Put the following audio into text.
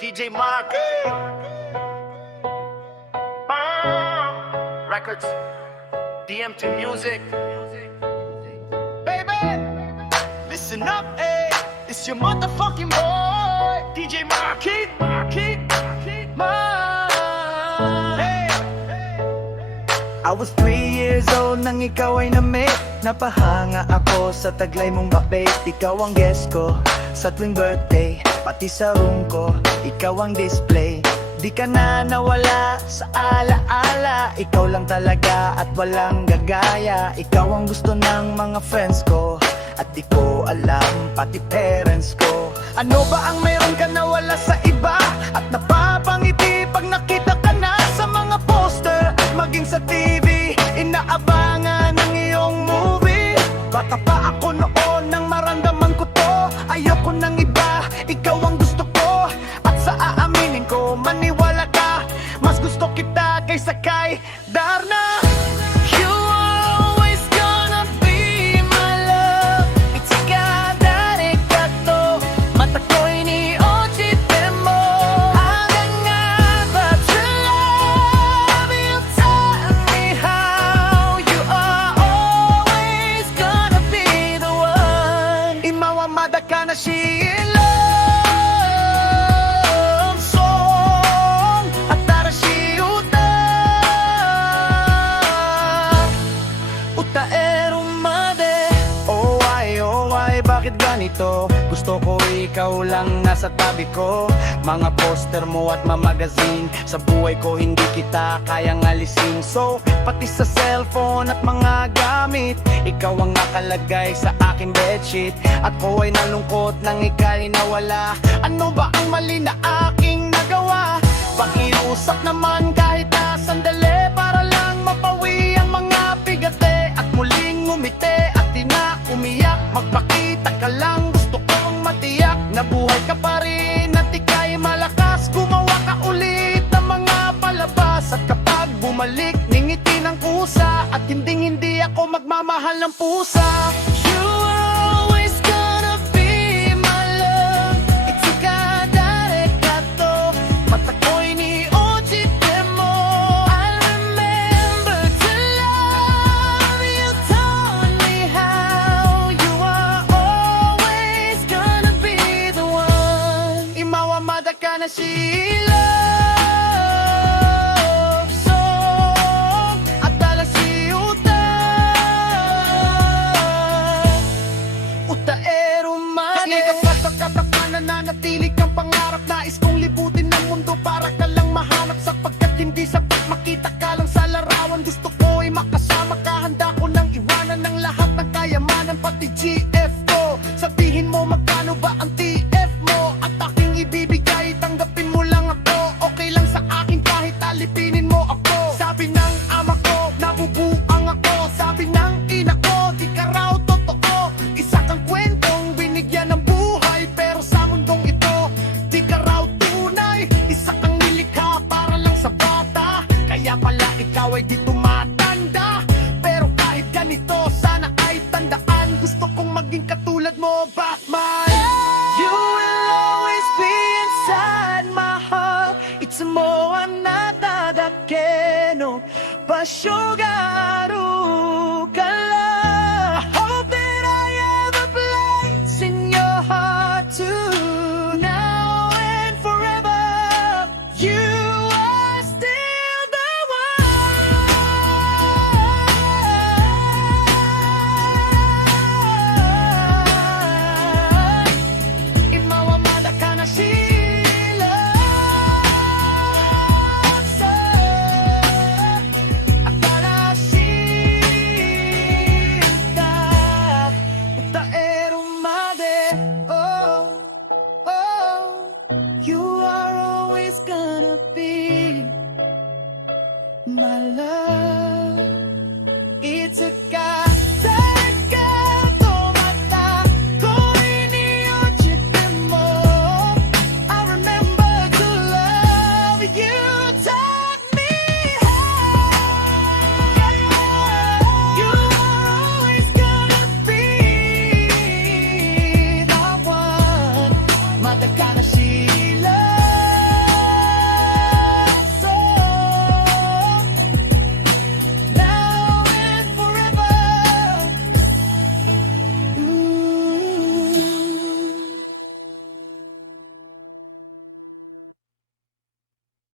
DJ Mark Records, DMT Music. Baby, listen up, hey. It's your motherfucking boy, DJ Marky, hey. I was 3 years old nang ikaw ay na-meet. Napahanga ako sa taglay mong bakbate. Ikaw ang guest ko sa tuwing birthday, pati sa room ko, ikaw ang display. Di ka na nawala sa alaala. Ikaw lang talaga at walang gagaya. Ikaw ang gusto ng mga friends ko, at di ko alam pati parents ko. Ano ba ang mayroon ka na wala sa iba? At napapangiti pag nakita ka na sa mga poster, maging sa TV, inaabangan ng iyong movie. Baka pa ako noon nang maramdaman ko to. Ayoko ng iba, ikaw ang gusto ko. At sa aaminin ko, maniwala ka, mas gusto kita kaysa kay Darna. You are always gonna be my love. Itsika dari ka to, mata ko'y ni-ochite mo. Hanggang nga ba to love you? Tell me how. You are always gonna be the one. Imawamada ka na Sheila bakit ganito? Gusto ko ikaw lang nasa tabi ko. Mga poster mo at mga magazine, sa buhay ko hindi kita kayang alisin. So, pati sa cellphone at mga gamit, ikaw ang nakalagay sa aking bedsheet. At ko ay nalungkot nang ika'y nawala. Ano ba ang mali na aking nagawa? Pakiusap naman kahit na sandali, para lang mapawi ang mga bigate. At muling umiti at di na umiyak. Magpakita ka lang, gusto kong matiyak na buhay ka pa rin at ika'y malakas. Gumawa ka ulit ng mga palabas, at kapag bumalik, ningiti ng kusa. At hindi ako magmamahal ng pusa. You are always gonna be my love. Itsika dari ka to, mata ko'y ni-ochite mo. I remember to love you, told me how. You are always gonna be the one. Imawamada ka na Sheila nananatili kang pangarap, nais kong libutin ng mundo para ka lang mahanap. Sapagkat hindi sapat makita ka lang sa larawan, gusto ko ay makasama ka. Handa ko nang iwanan ng lahat ng kayamanan, pati GF ko. Sabihin mo magkano ba ang TF mo, at aking ibibigay, tanggapin mo lang ako. Okay lang sa akin kahit alipinin mo ako. Sabi ng ama ko, nabubuang ako. Sabi ng ina ko, di ka raw totoo. Isa kang kwentong binigyan ng buhay, pero sa mundong ito, di ka raw tunay. Isa kang nilikha para lang sa bata, kaya pala ikaw ay di tumatanda. Pero kahit ganito, sana ay tandaan, gusto kong maging katulad mo, Batman. You will always be inside my heart. It's mo ang natadakeno, pasyogaru ka lang. I hope that I have a place in your heart too, now and forever. You are still the one. Imawamada ka na Sheila. Akala Sheila Utaero made. Oh, oh, you are always gonna be my love.